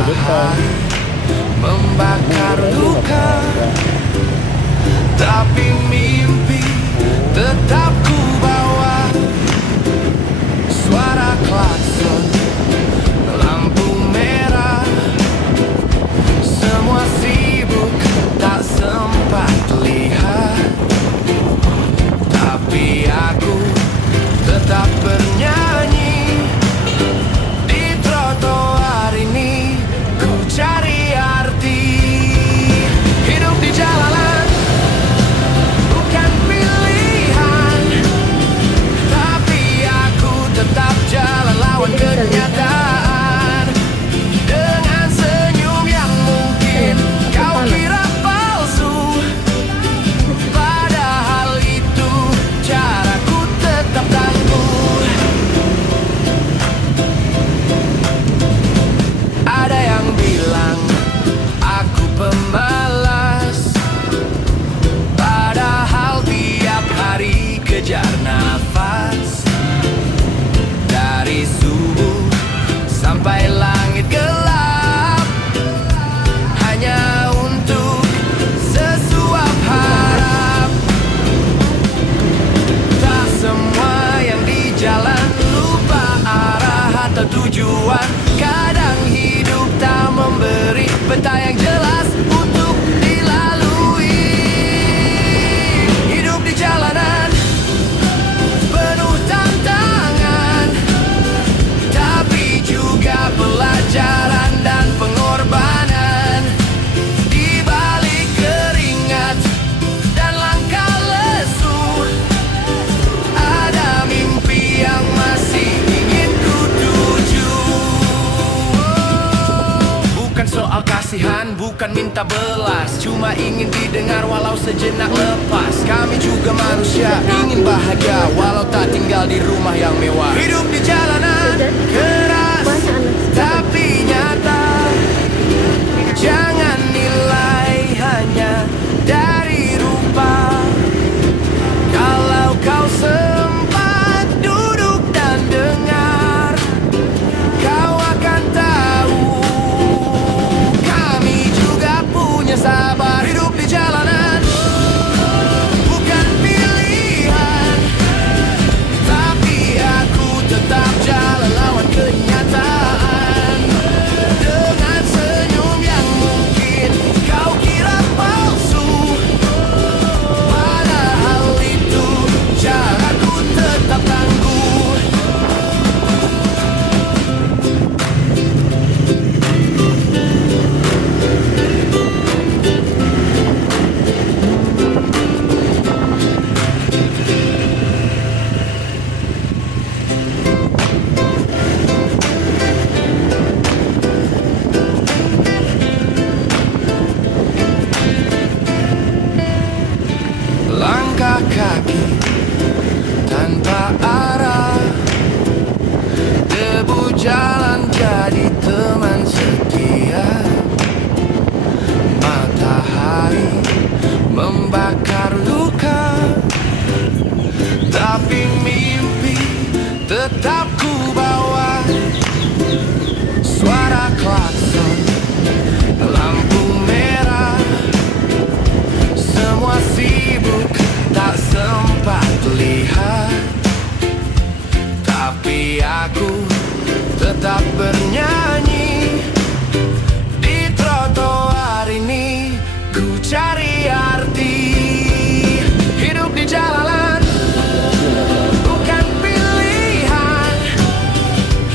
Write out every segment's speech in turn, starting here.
Matahari membakar luka, tapi mimpi tetap ku bawa. Suara klakson, lampu merah, semua sibuk tak sempat lihat, tapi aku tetap bernyanyi. Di trotoar ini ku cari arti. Hidup di jalanan bukan pilihan, tapi aku tetap jalan lawan kenyataan. Dengan senyum yang mungkin kau kira palsu, padahal itu caraku tetap tangguh. Ada yang bilang aku pemalas, padahal tiap hari kejar nafas. Dari subuh sampai langit gelap, hanya untuk sesuap harap. Tak semua yang di jalan lupa arah atau tujuan. Kadang hidup tak memberi peta yang jelas untuk dilalui. Hidup di jalanan penuh tantangan, tapi juga pelajaran dan pengorbanan. Di balik keringat dan langkah lesu, ada mimpi yang masih ingin ku tuju. Bukan soal kasihan, bukan minta belas, cuma ingin didengar walau sejenak lepas. Kami juga manusia, ingin bahagia walau tak tinggal di rumah yang mewah. Hidup di jalanan keras tapi nyata. Jangan nilai hanya dari rupa. Kalau kau sempat duduk dan dengar, kau akan tahu kami juga punya sabar. Hidup di jalanan bukan pilihan, tapi aku tetap jalan lawan kenyataan. Dengan senyum yang mungkin kau kira palsu, padahal itu caraku tetap tangguh. Langkah kaki tanpa arah, debu jalan jadi teman setia. Matahari membakar luka, tapi mimpi tetap ku bawa. Suara klakson, lampu merah, semua sibuk tak sempat lihat, tapi aku tetap bernyanyi. Di trotoar ini ku cari arti. Hidup di jalanan bukan pilihan,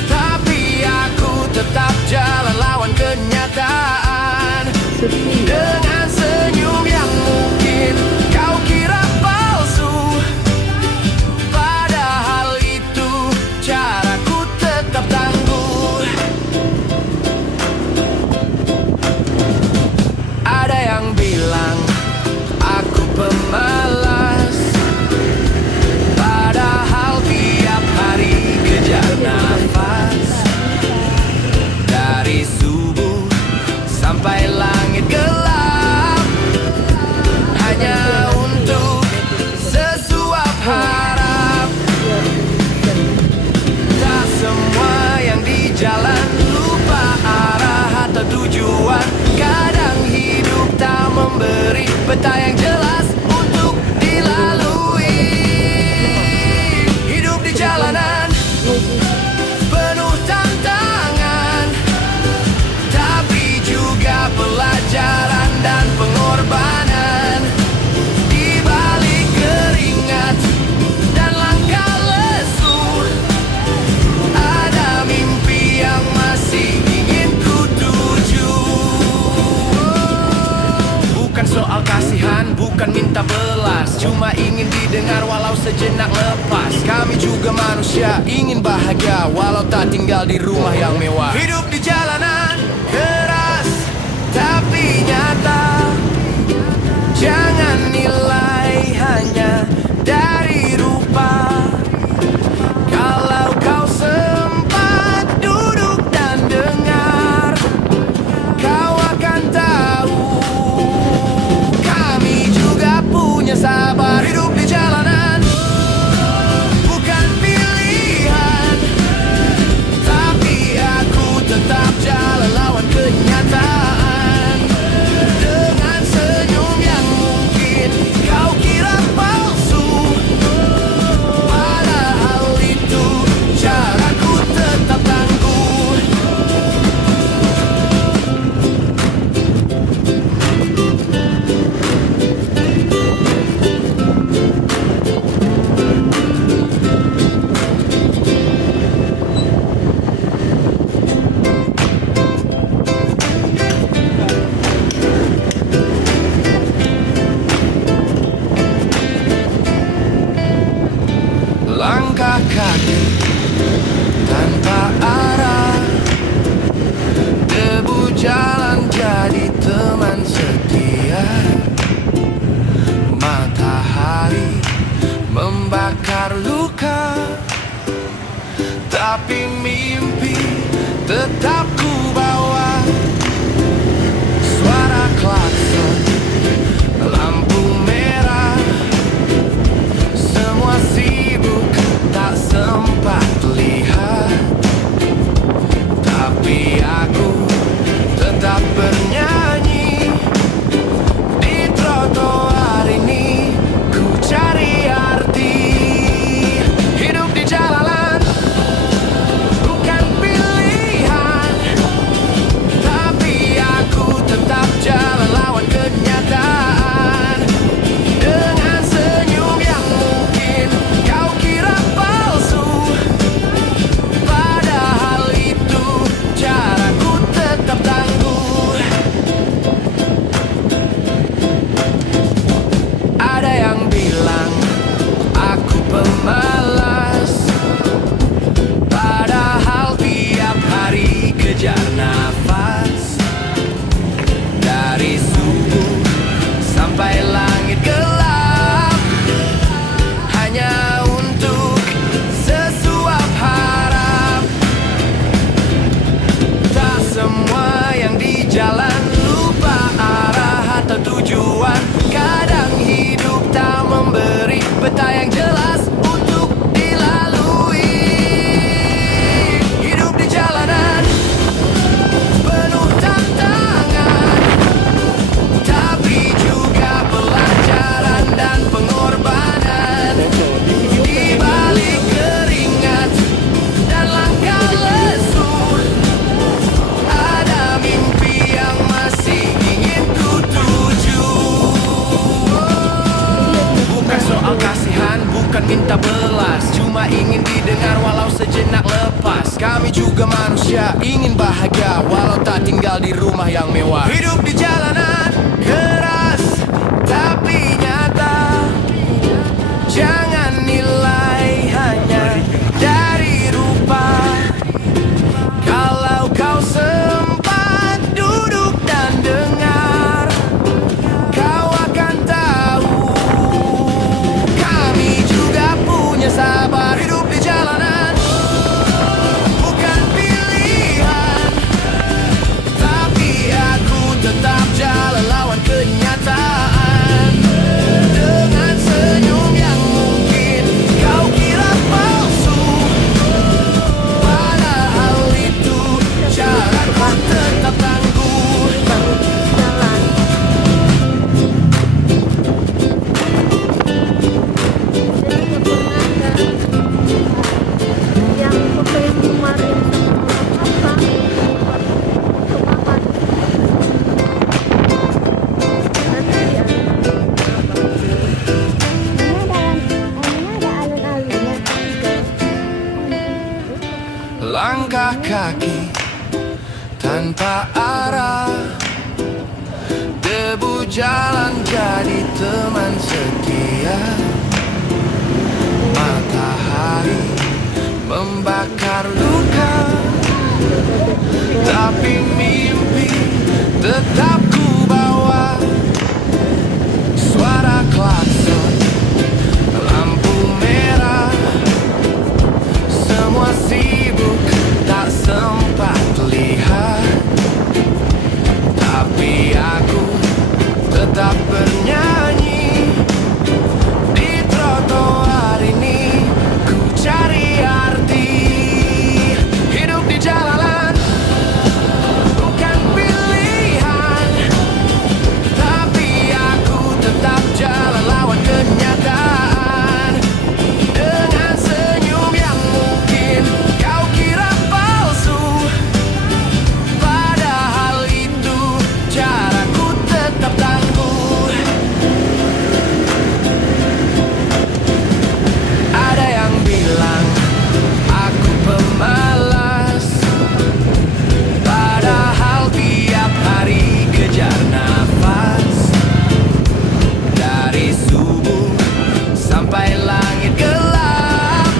tapi aku tetap jalan lawan kenyataan. Dengan senyum yang mungkin kau kira palsu, padahal itu caraku tetap tangguh. didengar walau sejenak lepas. Kami juga manusia, ingin bahagia walau tak tinggal di rumah yang mewah. Hidup di jalanan keras tapi nyata. Jangan nilai hanya dari rupa. Kalau kau sempat duduk dan dengar, kau akan tahu kami juga punya sabar. Hidup di jalanan bukan pilihan, tapi aku tetap jalan lawan kenyataan. Dengan senyum yang mungkin kau kira palsu, padahal itu caraku tetap tangguh. Langkah kaki tanpa arah, debu jalan jadi teman setia. Matahari membakar luka, tapi mimpi tetap ku bawa. Suara klakson, lampu merah, semua sibuk tak sempat lihat, tapi aku tetap bernyanyi di trotoar ini. Ku cari arti. Hidup di jalanan bukan pilihan, tapi aku tetap jalan lawan kenyataan. Dengan senyum yang mungkin kau kira palsu, padahal itu caraku tetap tangguh. Ada yang bilang aku pemalas, padahal tiap hari kejar nafas. Dari subuh sampai langit gelap, hanya untuk sesuap harap. Tak semua yang di jalan lupa arah atau tujuan. Kadang hidup tak memberi peta yang jelas untuk dilalui. Hidup di jalanan penuh tantangan, tapi juga pelajaran dan pengorbanan. Di balik keringat dan langkah lesu, ada mimpi yang masih ingin ku tuju. Bukan soal kasihan, bukan minta belas, cuma ingin didengar walau sejenak lepas. Kami juga manusia, ingin bahagia walau tak tinggal di rumah yang mewah. Hidup di jalanan keras tapi nyata. Jangan nilai hanya dari rupa. Kalau kau sempat duduk dan dengar, kau akan tahu kami juga punya sabar. Hidup di jalanan bukan pilihan, tapi aku tetap jalan lawan kenyataan. Dengan senyum yang mungkin kau kira palsu, padahal itu caraku tetap tangguh. Yang foto yang kemarin apa? Kemakan. Nanti ya. Ini ada alun-alunnya. Langkah kaki tanpa arah, debu jalan jadi teman setia. tetap bernyanyi di trotoar ini. Ku cari arti hidup di jalanan, bukan pilihan, tapi aku tetap jalan lawan kenyataan. Dengan senyum yang mungkin kau kira palsu, padahal itu caraku tetap tangguh. Ada yang bilang aku pemalas, padahal tiap hari kejar nafas. Dari subuh sampai langit gelap,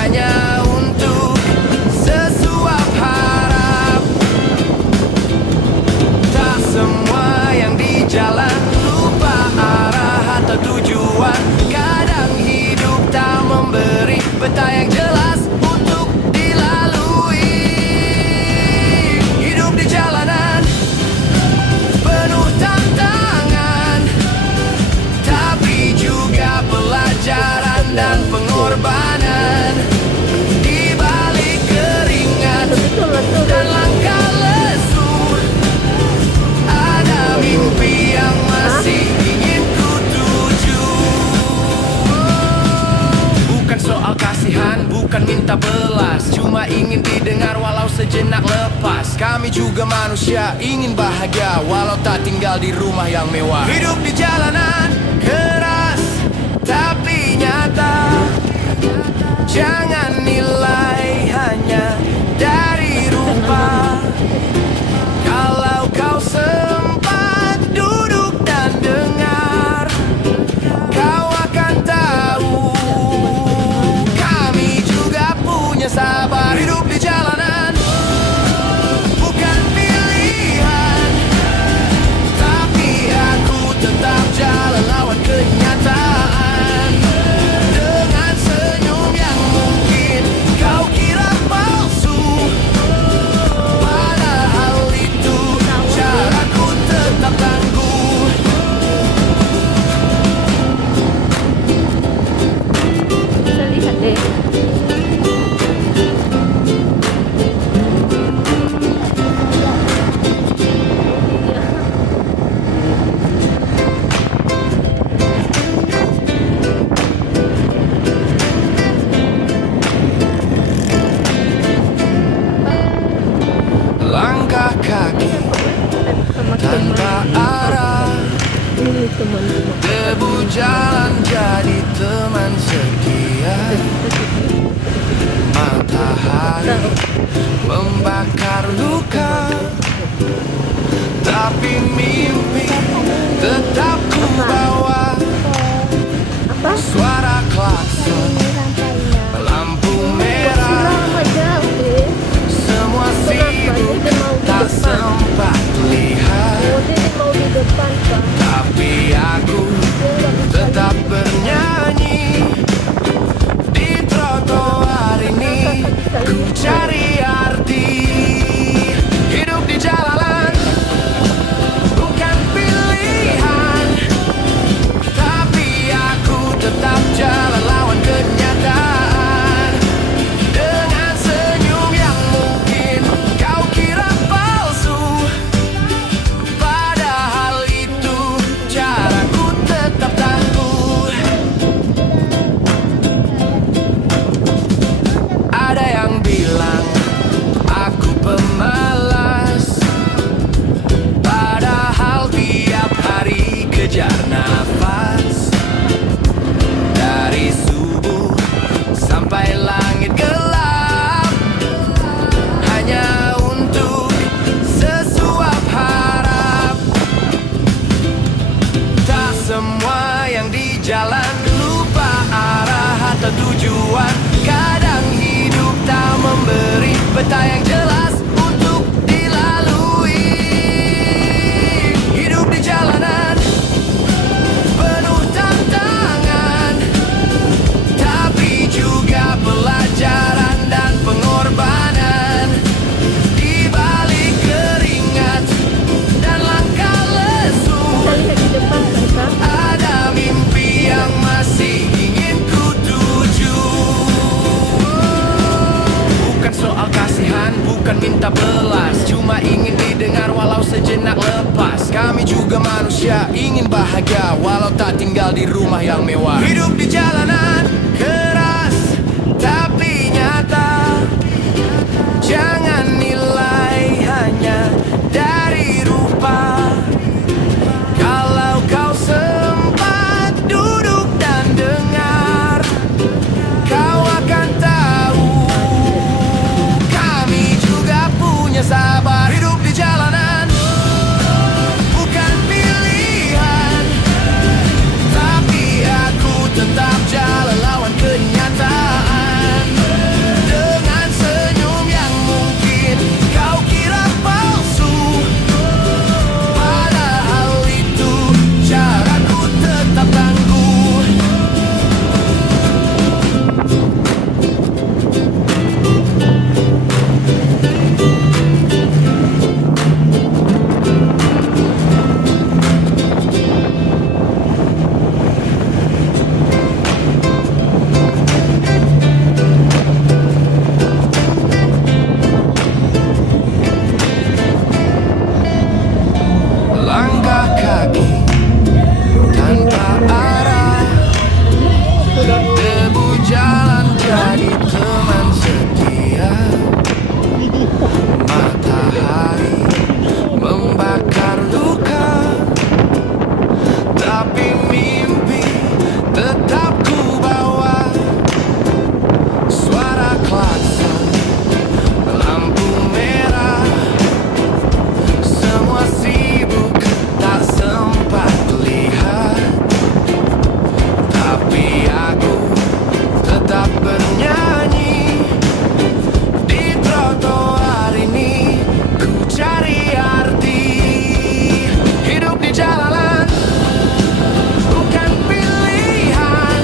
hanya untuk sesuap harap. Tak semua yang di jalan lupa arah atau tujuan. Kadang hidup tak memberi peta yang jelas untuk dilalui. Hidup di jalanan penuh tantangan, tapi juga pelajaran dan pengorbanan. Di balik keringat dan langkah lesu, ada mimpi yang masih ingin ku tuju. Bukan soal kasihan, bukan minta belas, cuma ingin didengar walau sejenak lepas. Kami juga manusia, ingin bahagia walau tak tinggal di rumah yang mewah. Hidup di jalanan keras tapi nyata, jangan nilai hanya dari rupa. Kalau kau sempat duduk dan dengar, kau akan tahu kami juga punya sabar. Hidup di jalanan bukan pilihan, tapi aku tetap jalan lawan kenyataan. Dengan senyum yang mungkin kau kira palsu, padahal itu caraku tetap tangguh. Bisa lihat deh. Langkah kaki Sama tanpa arah, ini teman-teman. debu jalan jadi teman setia. Matahari membakar luka, tapi mimpi tetap ku bawa. Apa? Suara klakson, lampu merah, Lama jauh deh. semua sibuk tak sempat lihat. Oh, dia mau di depan kan? Tapi aku tetap bernyanyi di trotoar ini. Ku cari arti hidup di jalanan, bukan pilihan, tapi aku tetap jalan lawan kenyataan. Dengan senyum yang mungkin kau kira palsu, padahal itu caraku juga manusia, ingin bahagia walau tak tinggal di rumah yang mewah. Hidup di jalanan keras tapi nyata. Jangan nilai hanya dari rupa. Kalau kau sempat duduk dan dengar, kau akan tahu kami juga punya sabar. Hidup di jalanan bukan pilihan, tapi aku tetap jalan lawan kenyataan. Dengan senyum yang mungkin kau kira palsu, padahal itu caraku tetap tangguh. Langkah kaki tanpa arah, debu jalan jadi teman setia. Matahari membakar luka, tapi mimpi tetap ku bawa. Suara klakson, lampu merah, semua sibuk tak sempat lihat. Tapi aku tetap bernyanyi di trotoar ini. Ku cari arti. Hidup di jalanan bukan pilihan,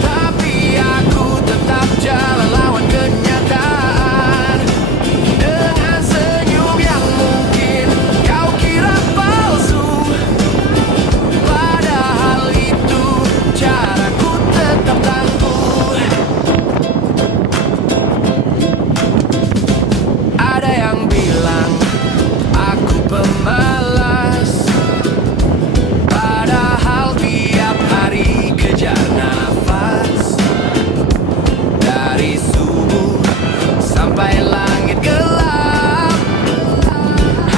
tapi aku tetap jalan lawan kenyataan. Dengan senyum yang mungkin kau kira palsu, padahal itu caraku tetap tangguh. Ada yang bilang aku pemalas, padahal tiap hari kejar nafas. Dari subuh sampai langit gelap,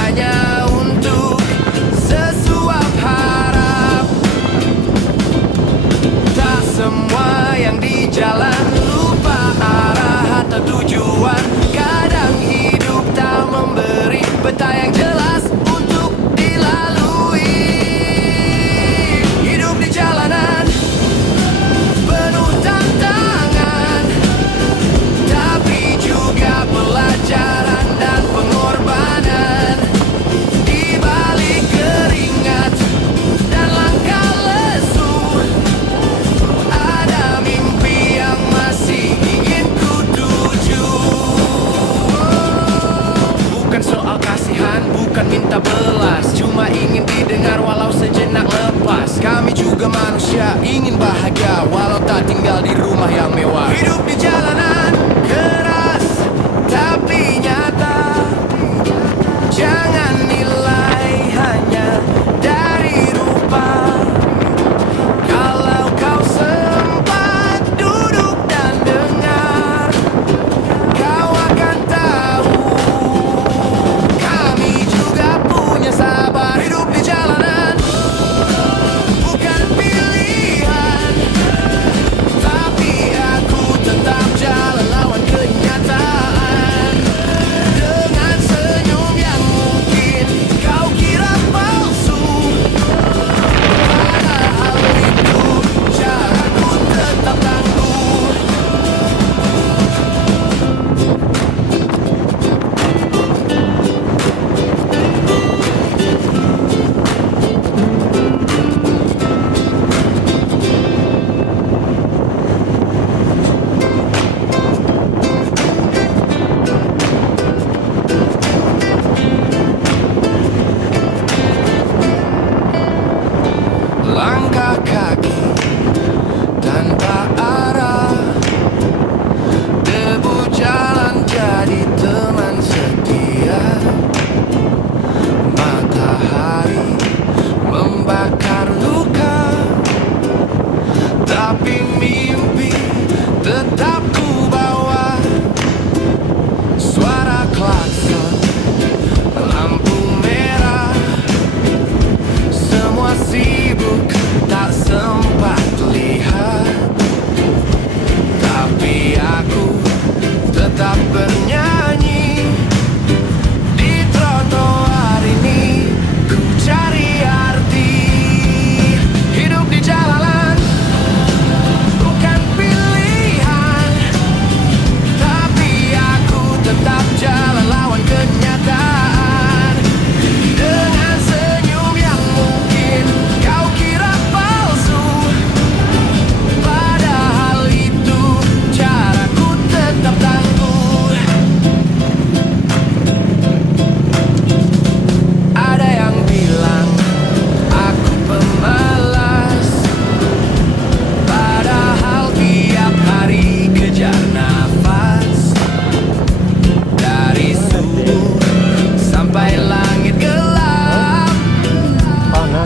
hanya untuk sesuap harap. Tak semua yang di jalan lupa arah atau tujuan. Kadang hidup tak memberi peta yang jelas untuk dilalui. Hidup di jalanan penuh tantangan, tapi juga pelajaran dan pengorbanan. Di balik keringat dan langkah lesu, ada mimpi yang masih ingin ku tuju. Bukan soal kasihan, bukan minta belas, cuma ingin didengar walau sejenak lepas. Kami juga manusia, ingin bahagia walau tak tinggal di rumah yang mewah. Hidup di jalanan keras tapi nyata. Jangan nilai hanya dari rupa. Kalau kau sempat duduk dan dengar, kau akan tahu kami juga punya sabar. Hidup di jalanan bukan pilihan, tapi aku tetap jalan tapi mimpi tetap ku bawa. Suara klakson, lampu merah, semua sibuk tak sempat lihat. Tapi aku tetap bernyanyi di trotoar ini. Ku cari arti hidup di jalanan, bukan pilihan. Tapi aku tetap jalan lawan kenyataan. Dengan senyum yang mungkin kau kira palsu, padahal itu caraku tetap tangguh. Ada yang bilang aku pemalas, padahal tiap hari kejar nafas. Dari subuh sampai langit gelap,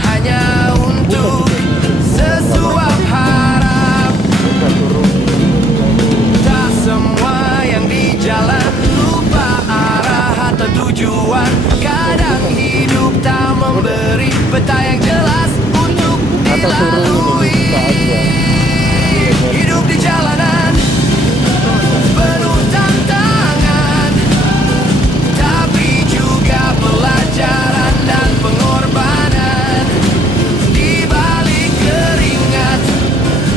hanya untuk sesuap harap. Tak semua yang di jalan lupa arah atau tujuan. Kadang hidup tak memberi peta yang jelas untuk dilalui. Hidup di jalanan penuh tantangan, tapi juga pelajaran dan pengorbanan. Di balik keringat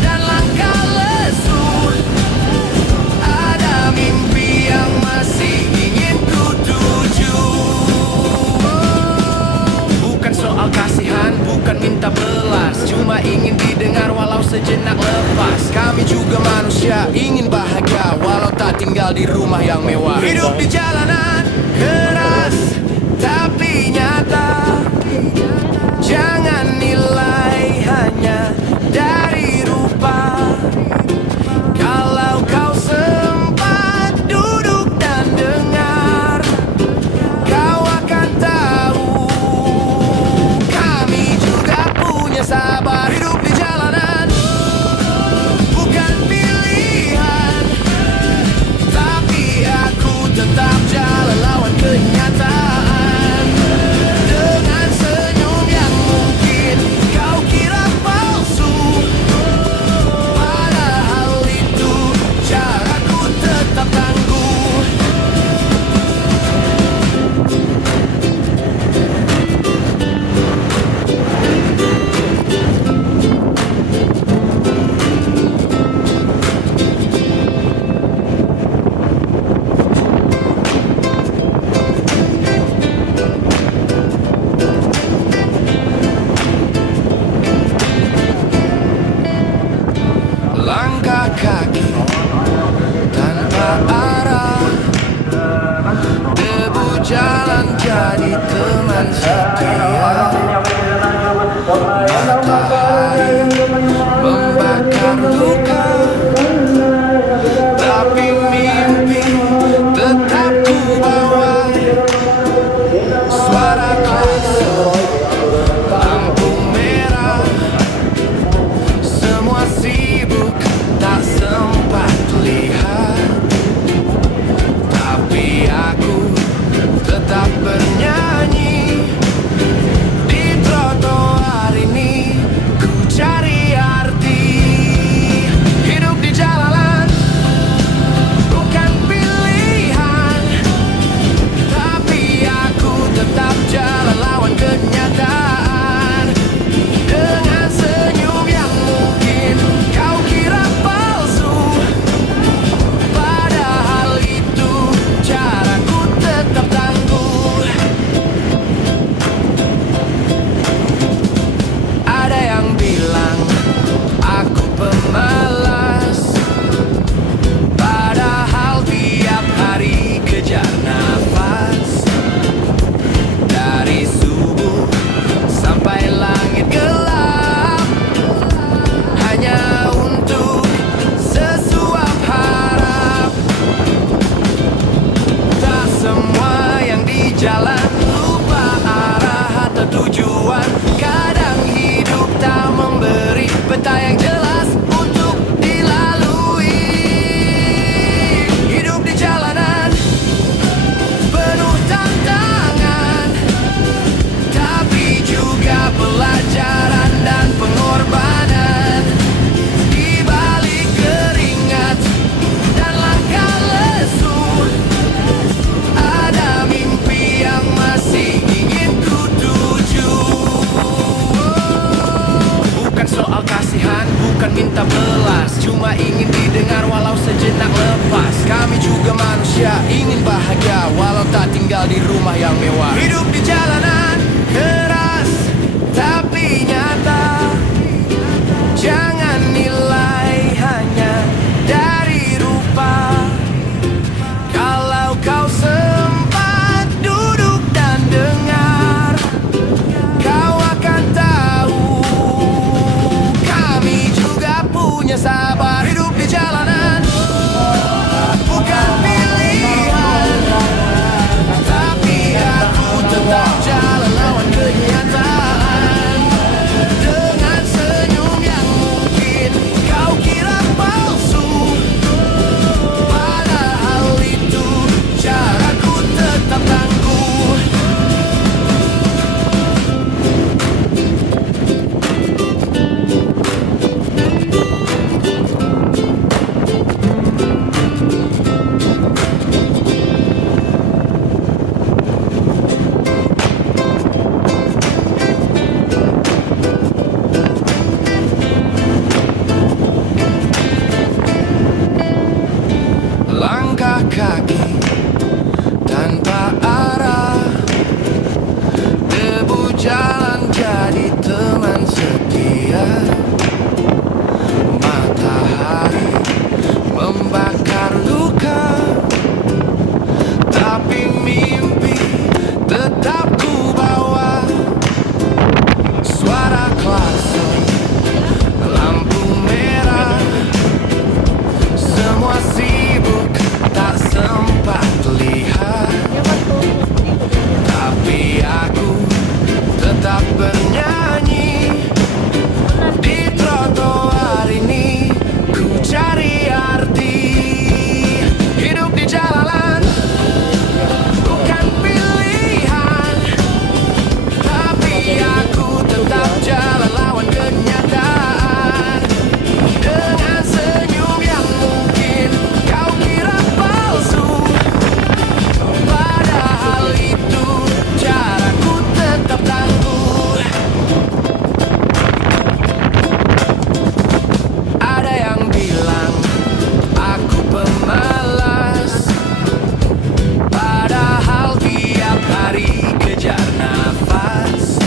dan langkah lesu, ada mimpi yang masih ingin ku tuju. Bukan soal kasihan, bukan minta belas, cuma ingin didengar walau sejenak lepas. Kami juga manusia, ingin bahagia walau tak tinggal di rumah yang mewah. Hidup di jalanan keras tapi nyata. Jangan nilai hanya dari rupa. Kalau kau sempat duduk dan dengar, kau akan tahu kami juga punya sabar. Hidup di jalanan bukan pilihan, tapi aku tetap jalan lawan kenyataan. Dengan senyum yang mungkin kau kira palsu, padahal itu caraku tetap tangguh. Langkah kaki tanpa arah, debu jalan jadi teman setia. Matahari membakar luka, tapi mimpi tetap ku bawa. Suara klakson, lampu merah, semua sibuk tak sempat lihat. minta belas, cuma ingin didengar walau sejenak lepas. Kami juga manusia, ingin bahagia walau tak tinggal di rumah yang mewah. Hidup di jalanan keras tapi nyata. Jangan nilai hanya dari rupa. Kalau kau sempat duduk dan dengar, kau akan tahu kami juga punya sabar. Hidup di jalanan bukan pilihan, tapi aku tetap jalan lawan kenyataan. Dengan senyum yang mungkin kau kira palsu, padahal itu caraku tetap tangguh. Langkah kaki tanpa arah, debu jalan jadi teman setia. Matahari membakar luka, tapi mimpi tetap ku bawa. Suara klakson, lampu merah, semua sibuk tak sempat lihat. Tapi aku tetap bernyanyi di trotoar ini. Ku cari arti. Hidup di jalanan bukan pilihan, tapi aku tetap jalan lawan kenyataan. Dengan senyum yang mungkin kau kira palsu, padahal itu caraku tetap tangguh. Ada yang bilang aku pemalas, padahal tiap hari kejar nafas.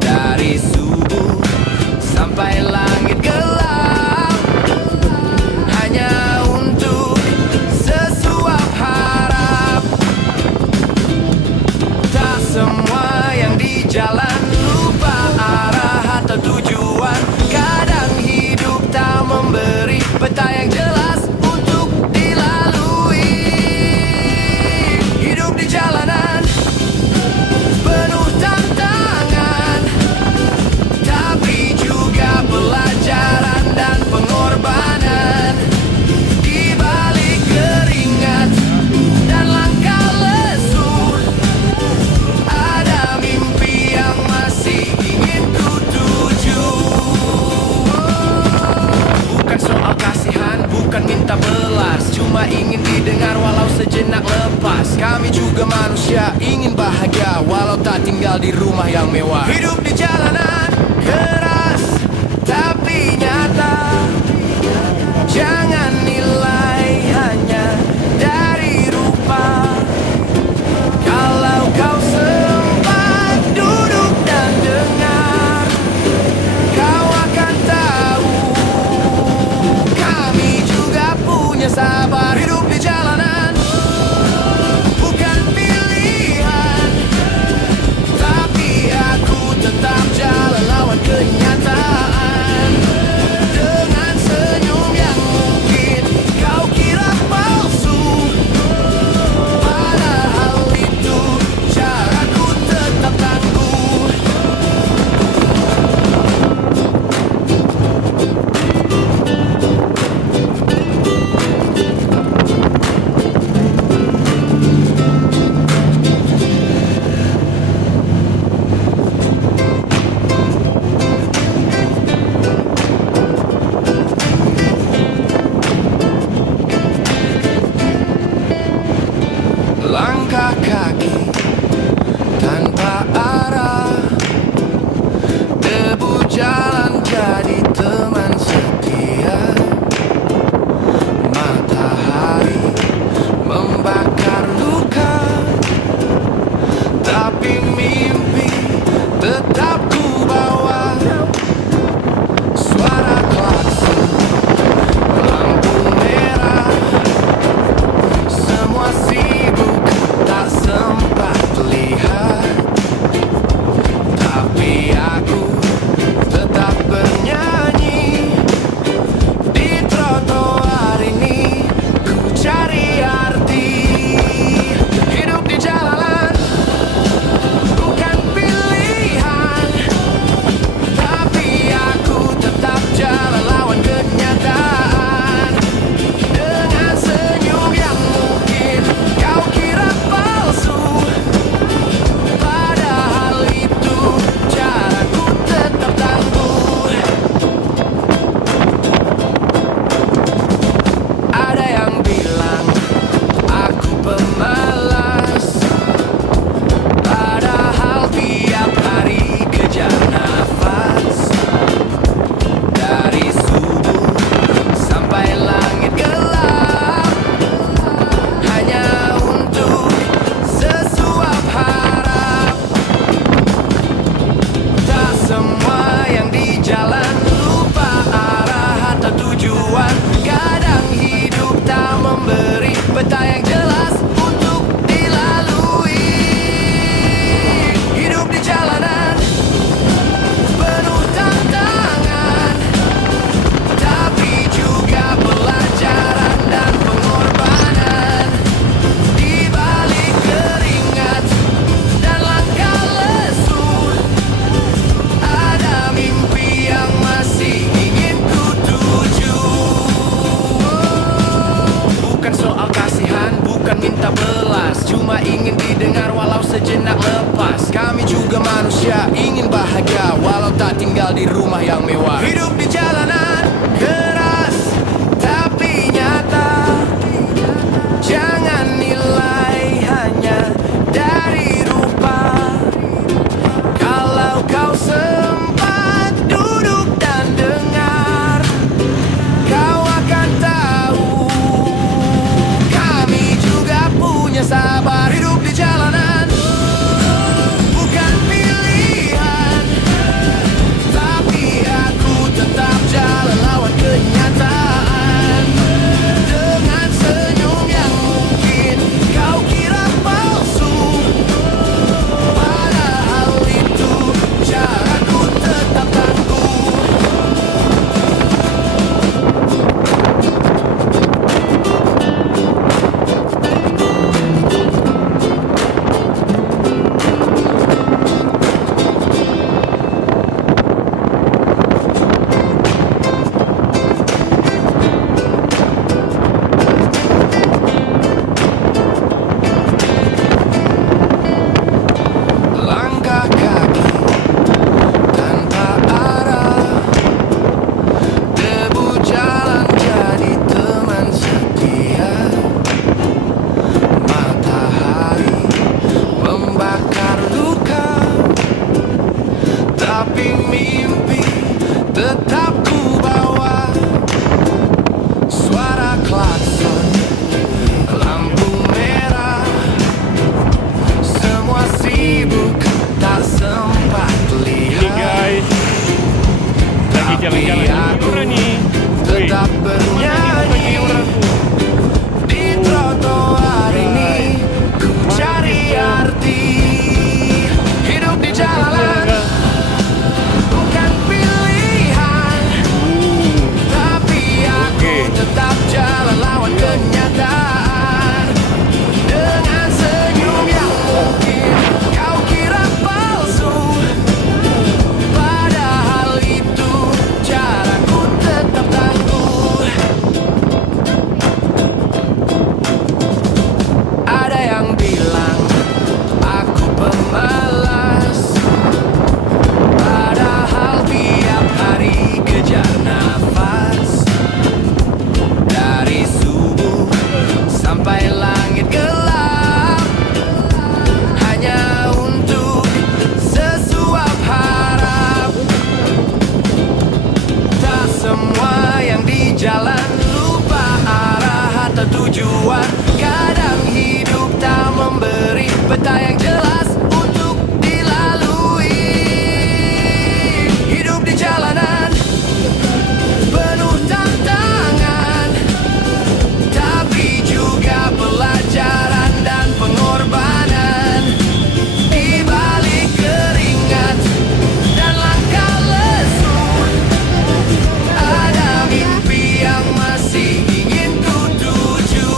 Dari subuh sampai langit gelap, hanya untuk sesuap harap. Tak semua yang di jalan lupa arah atau tujuan. Kadang hidup tak memberi peta yang jelas untuk dilalui. Hidup di jalanan penuh tantangan, tapi juga pelajaran dan pengorbanan. Di balik keringat dan langkah lesu, ada mimpi yang masih ingin ku tuju. Bukan soal kasihan, bukan minta belas, cuma ingin didengar walau sejenak lepas. Kami juga manusia, ingin bahagia walau tak tinggal di rumah yang mewah. Hidup di jalanan keras tapi nyata. Jangan nilai hanya dari rupa. Kalau kau sempat duduk dan dengar, kau akan tahu kami juga punya sabar. Hidup di jalanan bukan pilihan, tapi aku tetap jalan lawan kenyataan. Dengan cuma ingin didengar walau sejenak lepas. Kami juga manusia, ingin bahagia walau tak tinggal di rumah yang mewah. Hidup di jalanan keras tapi nyata. Jangan nilai hanya dari rupa. Kalau kau sempat duduk dan dengar, kau akan tahu kami juga punya sabar. Hidup di jalanan bukan pilihan, tapi aku tetap jalan lawan kenyataan. Dengan senyum yang mungkin kau kira palsu, padahal itu caraku tetap tangguh. Langkah kaki tanpa arah, debu jalan jadi teman setia. Matahari membakar luka, tapi mimpi tetap ku bawa. Suara klakson, lampu merah, semua sibuk tak sempat Ini lihat. guys, lagi jalan-jalan liburan nih. Wih, Tetap bernyanyi di trotoar ini, ku cari arti. Hidup di jalanan bukan pilihan, tapi aku tetap jalan lawan kenyataan. Dengan senyum yang mungkin kau kira palsu, padahal itu caraku tetap tangguh. Ada yang bilang aku pemalas, padahal tiap hari kejar nafas. Dari subuh sampai langit gelap, hanya untuk sesuap harap. Tak semua yang di jalan lupa arah atau tujuan. Kadang hidup tak memberi peta yang jelas untuk dilalui. Hidup di jalanan penuh tantangan, tapi juga pelajaran dan pengorbanan. Di balik keringat dan langkah lesu, ada mimpi yang masih ingin ku tuju.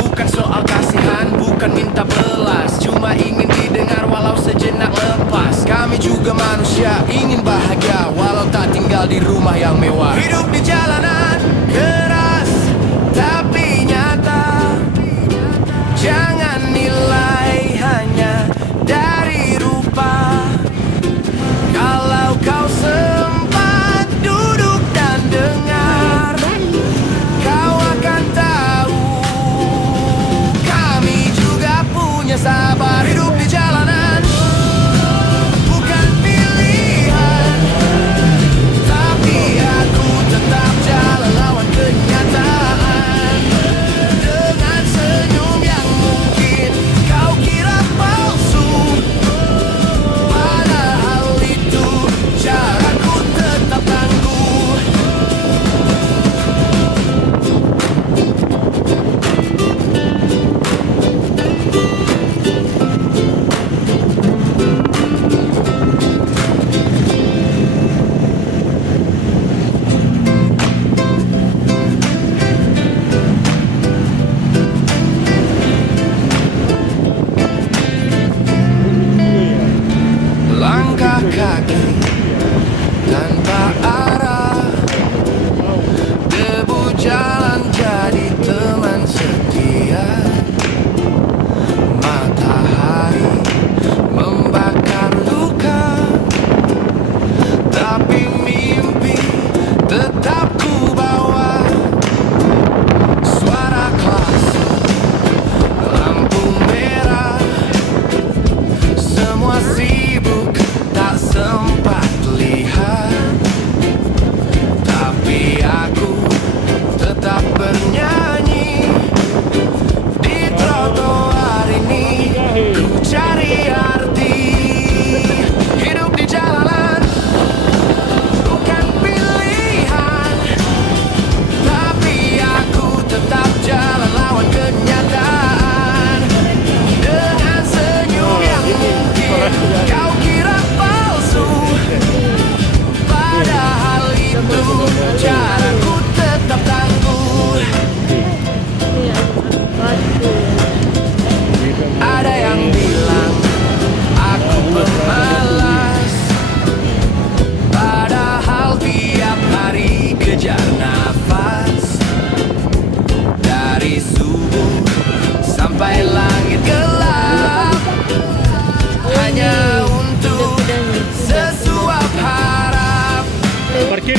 Bukan soal kasihan, bukan minta belas, cuma ingin didengar walau sejenak lepas. Kami juga manusia, ingin bahagia walau tak tinggal di rumah yang mewah. Hidup di jalanan keras tapi nyata. Jangan nilai hanya dari rupa. Kalau kau sempat duduk dan dengar, kau akan tahu kami juga punya sabar. Hidup di jalanan bukan pilihan, tapi aku tetap jalan lawan kenyataan. Dengan senyum yang mungkin kau kira palsu, padahal itu caraku tetap tangguh.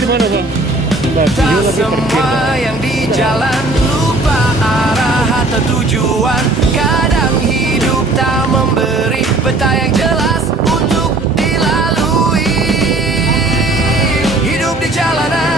di mana, Bang? Nah, Tak video lagi semua yang di jalan lupa arah atau tujuan. Kadang hidup tak memberi peta yang jelas untuk dilalui. Hidup di jalanan